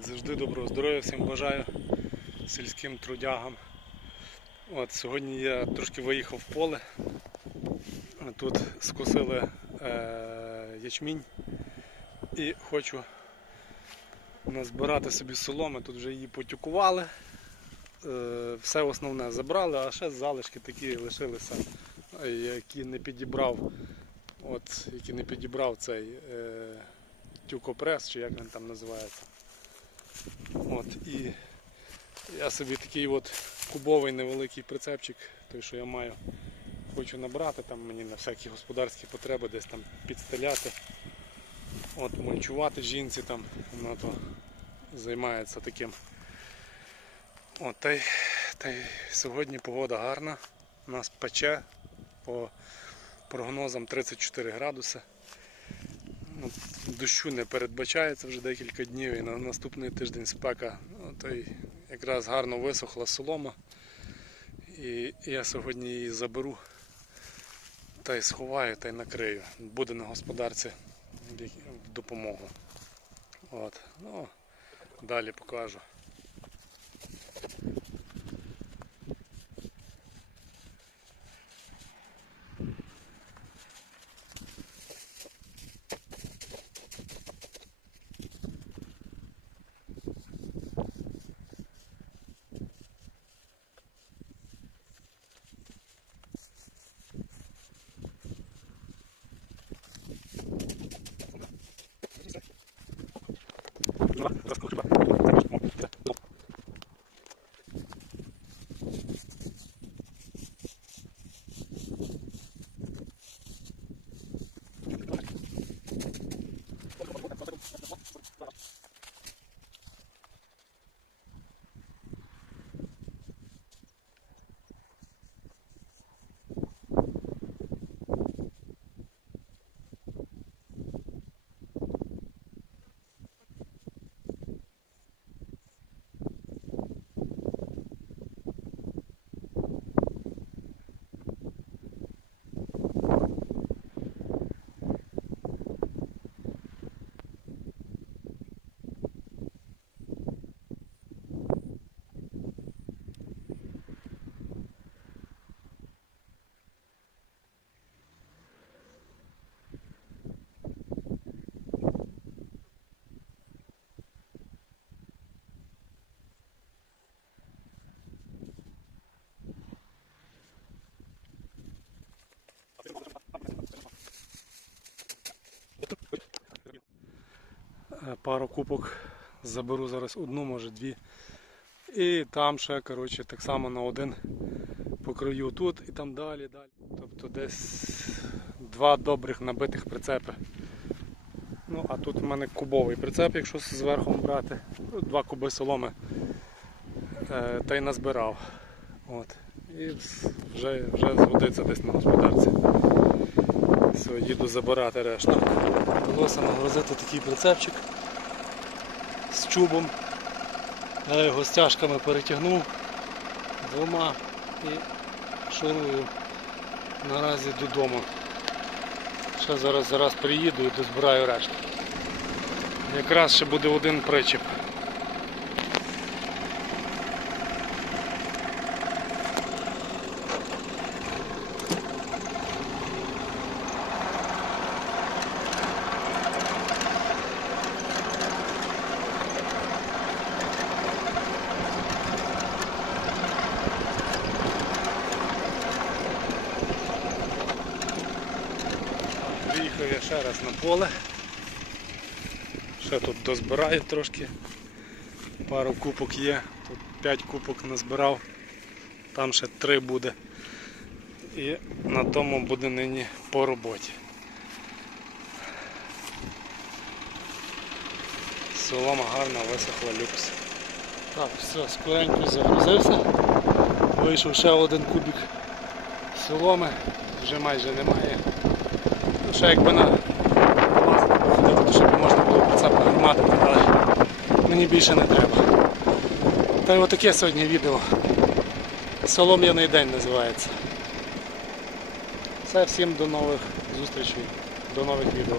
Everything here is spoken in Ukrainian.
Як завжди, доброго здоров'я всім бажаю сільським трудягам. От, сьогодні я трошки виїхав в поле. Тут скосили е, ячмінь і хочу назбирати собі соломи. Тут вже її потюкували. Е, все основне забрали, а ще залишки такі лишилися, які не підібрав. От, які не підібрав цей е, тюкопрес, чи як він там називається. От, і я собі такий от кубовий невеликий прицепчик, той, що я маю, хочу набрати там мені на всякі господарські потреби, десь там підстеляти, от, мульчувати жінці там, вона то займається таким. От, та й, та й сьогодні погода гарна, у нас пече по прогнозам 34 градуси. Ну, Дощу не передбачається вже декілька днів і на наступний тиждень спека. Ну, якраз гарно висохла солома. І я сьогодні її заберу та й сховаю та й накрию. Буде на господарці в допомогу. От. Ну, далі покажу. Пару кубок заберу зараз одну, може дві. І там ще коротше, так само на один покрою тут і там далі, далі. Тобто десь два добрих набитих прицепи. Ну, а тут в мене кубовий прицеп, якщо зверху брати. Ну, Два куби соломи е, та й назбирав. От. І вже, вже згодиться десь на господарці. Все, їду забирати решту. Вдалося нагрузити такий прицепчик з чубом. Я його стяжками перетягнув двома і шурую наразі додому. Ще зараз зараз приїду і дозбираю решту. Якраз ще буде один причіп. Приїхав я ще раз на поле. Ще тут дозбираю трошки. Пару купок є. Тут 5 купок назбирав. Там ще 3 буде. І на тому буде нині по роботі. Солома гарна, висохла люкс. Так, все, скоренько загрузився. Вийшов ще один кубик соломи, вже майже немає. Ще якби на походити, щоб можна було прицеп нагромадити, але мені більше не треба. Та й отаке сьогодні відео. Солом'яний день називається. Все, всім до нових зустрічей, до нових відео.